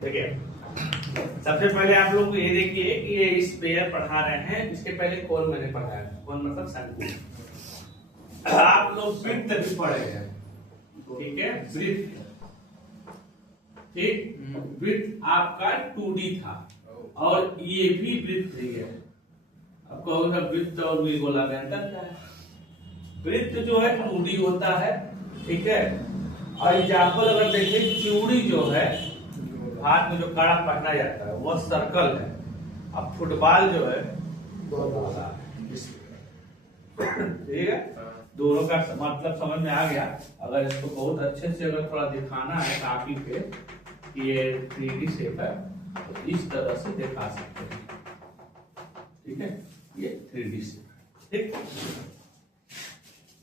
देखिए, सबसे पहले आप लोग ये देखिए कि ये स्पेयर पढ़ा रहे हैं। इसके पहले कौन मैंने पढ़ाया, कौन मतलब शंकु। आप लोग वृत्त भी पढ़े हैं, ठीक है। वृत्त, ठीक, वृत्त आपका 2D था और ये भी वृत्त ही है। अब कहोगे वृत्त और गोला में अंतर क्या है? वृत्त जो है 2D होता है, ठीक है। और एग्जाम्पल अगर देखें, चूड़ी जो है हाथ में जो कड़ा पहना जाता है वो सर्कल है। अब फुटबॉल जो है गोला है, ठीक है। दोनों का मतलब समझ में आ गया। अगर इसको बहुत अच्छे से अगर थोड़ा दिखाना है कापी पे कि ये 3D शेप है तो इस तरह से दिखा सकते हैं, ठीक है। ये 3D शेप, ठीक।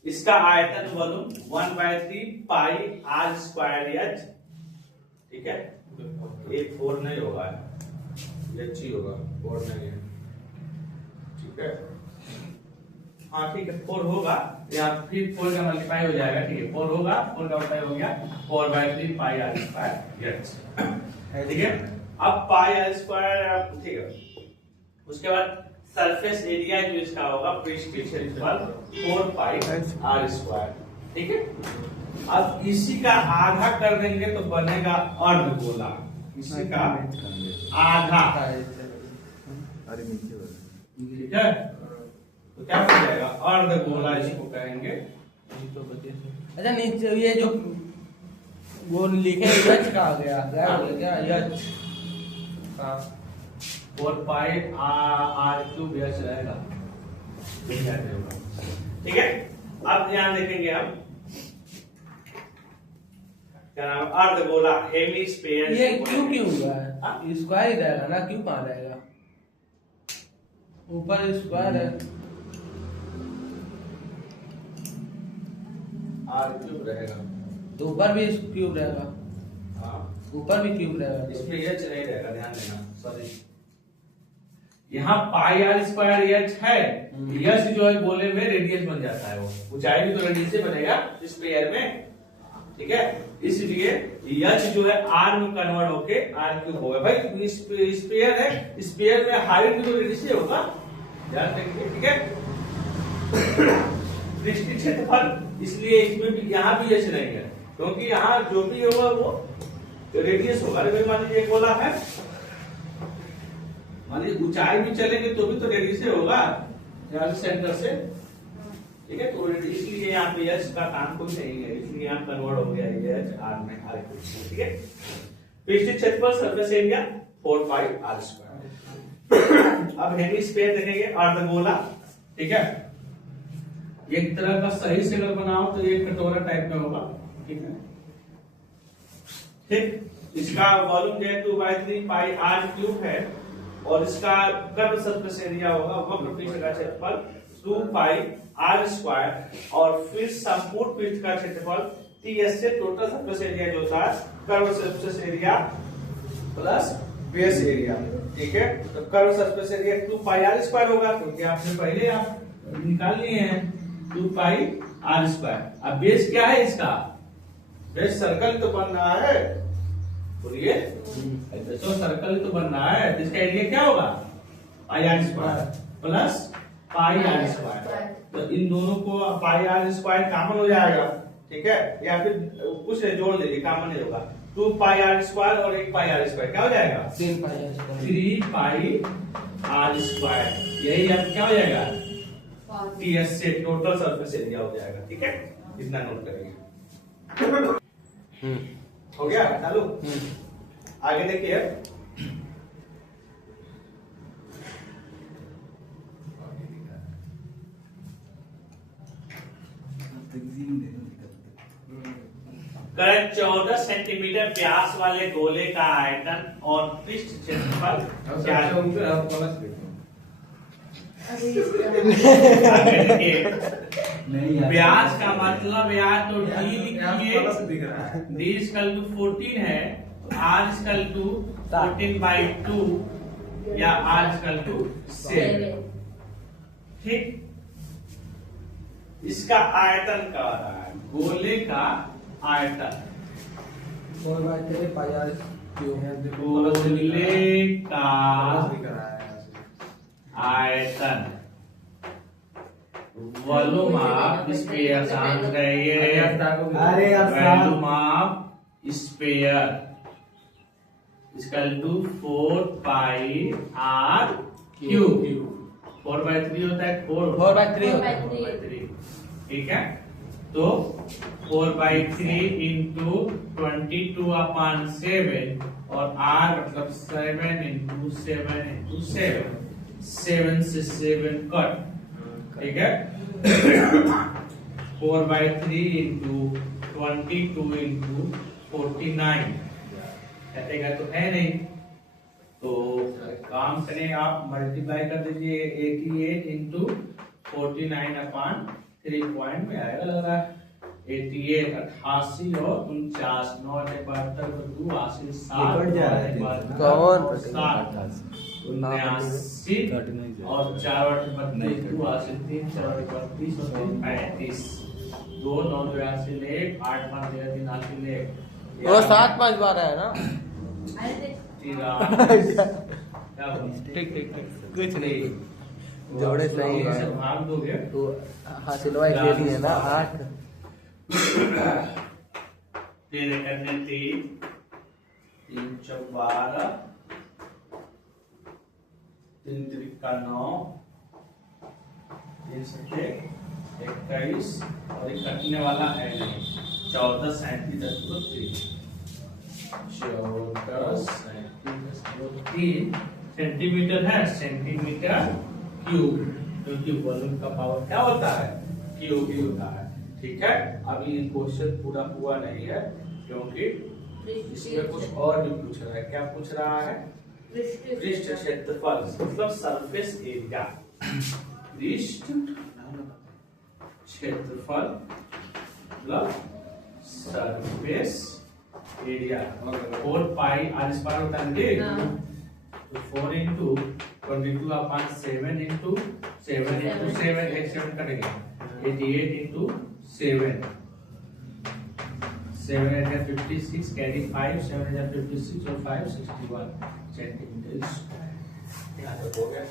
इसका आयतन वॉल्यूम 1/3 पाई r स्क्वायर h, ठीक है। ये 4 नहीं होगा, ये h होगा, 4 नहीं है, ठीक है। हाँ ठीक है, 4 होगा या फिर 4 का मल्टीप्लाई हो जाएगा, ठीक है। 4 होगा, 4 का मल्टीप्लाई हो गया 4/3 पाई r स्क्वायर h, ठीक है। अब पाई r स्क्वायर, ठीक है। उसके बाद सरफेस एरिया जो इसका होगा पृष्ठीय क्षेत्रफल 4 पाई r स्क्वायर, ठीक है। अब इसी का आधा कर देंगे तो बनेगा अर्धगोला। इसी का आधा, ठीक है। तो क्या हो जाएगा, अर्धगोला इसको कहेंगे। अच्छा नीचे ये जो वो लिखे यच का आ गया क्या यच का 4 पाई r क्यूब यच रहेगा, ठीक है। अब ध्यान देखेंगे हम क्या नाम, अर्धगोला हेमिस्फीयर। ये क्यों हुआ है? स्क्वायर ही रहेगा ना, क्यों कहाँ रहेगा? ऊपर स्क्वायर है, r क्यूब रहेगा तो ऊपर भी क्यूब रहेगा। हाँ, ऊपर भी क्यूब रहेगा, इसमें एच नहीं रहेगा, ध्यान देना। सॉरी, यहाँ पाई r स्क्वायर एच है, एच जो है गोले में रेडियस बन जाता है, वो ऊंचाई भी तो रेडियस से बनेगा स्फीयर में, ठीक है। इसलिए एच जो है r में कन्वर्ट होके r क्यूब होगा। भाई स्फीयर है, स्फीयर में हाइट भी तो रेडियस से होगा, ध्यान रखिए, ठीक है। पृष्ठीय क्षेत्रफल, इसलिए इसमें भी यहाँ भी एच रहेगा, क्योंकि यहाँ जो भी होगा वो जो रेडियस होगा। मान लीजिए एक गोला है, मान लीजिए ऊंचाई भी चलेंगे तो भी तो रेडियस से होगा, यहाँ सेंटर से, ठीक है। तो इसलिए यहाँ पे एच का काम कुछ नहीं है, इसलिए यहाँ कन्वर्ट हो गया एच आर में, आर, ठीक है। पृष्ठीय क्षेत्रफल सरफेस एरिया 4 पाई r स्क्वायर। अब हेमिस्फीयर देखेंगे, अर्धगोला, ठीक है। एक तरह का सही से अगर बनाओ तो ये कटोरा टाइप में होगा, ठीक है, ठीक। इसका वॉल्यूम जो है 2/3 पाई r क्यूब है और इसका कर्व सरफेस एरिया होगा, वक्र पृष्ठ का क्षेत्रफल 2 पाई r स्क्वायर और फिर संपूर्ण पृष्ठ का क्षेत्रफल ts से टोटल सरफेस एरिया जो था curve surface area plus base area, ठीक है। तो कर्व सरफेस एरिया 2 पाई r स्क्वायर होगा, क्योंकि आपने पहले आप निकाल लिए हैं 2 पाई r स्क्वायर। अब बेस क्या है इसका, बेस सर्कल तो बन रहा है, बोलिए तो सर्कल तो बन रहा है, तो इसका एरिया क्या होगा पाई r square plus pi r square. तो इन दोनों को पाई r स्क्वायर कॉमन हो जाएगा, ठीक है, या फिर कुछ जोड़ दीजिए, कॉमन नहीं होगा। 2 पाई r स्क्वायर और 1 पाई r स्क्वायर क्या हो जाएगा, 3 पाई r स्क्वायर। यही अब क्या हो जाएगा, ts से टोटल सरफेस एरिया हो जाएगा, ठीक है। इतना नोट करेंगे। हो गया चालू। आगे देखिए, करें 14 सेंटीमीटर व्यास वाले गोले का आयतन और पृष्ठ क्षेत्रफल क्या है? व्यास का मतलब यार तो d लिखिए, d इक्वल टू 14 है, r इक्वल टू 14/2 या r इक्वल टू 7, ठीक। इसका आयतन क्या रहा है, गोले का आयतन 4/3 पाई r गोले का आयतन volume of sphere volume of sphere equal to 4 pi r cube 4/3 होता है 4/3 ठीक है। तो 4/3 इंटू 22/7 और r मतलब 7 इंटू 7 इंटू 7 से 7 कट ठीक है। 4/3 इंटू 22 इंटू 49 कटेगा तो है नहीं, तो काम करें आप मल्टीप्लाई कर दीजिए 88 इंटू 49/3 पॉइंट में आएगा लग रहा है 88 88 और 49 9 72 2 80 7 79 और 4 32 2 83 4 32 और 35 2 9 82 ले 8 5 13 3 80 ले वो 7-5 बार है ना। ठीक कुछ नहीं जोड़े सही है भाग दोगे तो हासिलवा ले लिए ना 8 तेरे करने 3 3 चौक 12 3 त्रिका 9 3 सत्ते 21 और एक कटने वाला है नहीं 14 37 3 सेंटीमीटर है सेंटीमीटर क्यूब क्योंकि वॉल्यूम का पावर क्या होता है क्यूब ही होता है ठीक है। अभी क्वेश्चन पूरा हुआ नहीं है क्योंकि इसमें कुछ और भी पूछ रहा है। क्या पूछ रहा है पृष्ठ क्षेत्रफल मतलब सरफेस एरिया पृष्ठ क्षेत्रफल मतलब surface area 4 pi r square होता है तो 4 इंटू 22/7 इंटू 7 इंटू 7 एक 7 कटेगा 88 इंटू 7 7 56 कैरी 5 7 56 और 5 61 सेंटीमीटर। यहाँ तक हो गया।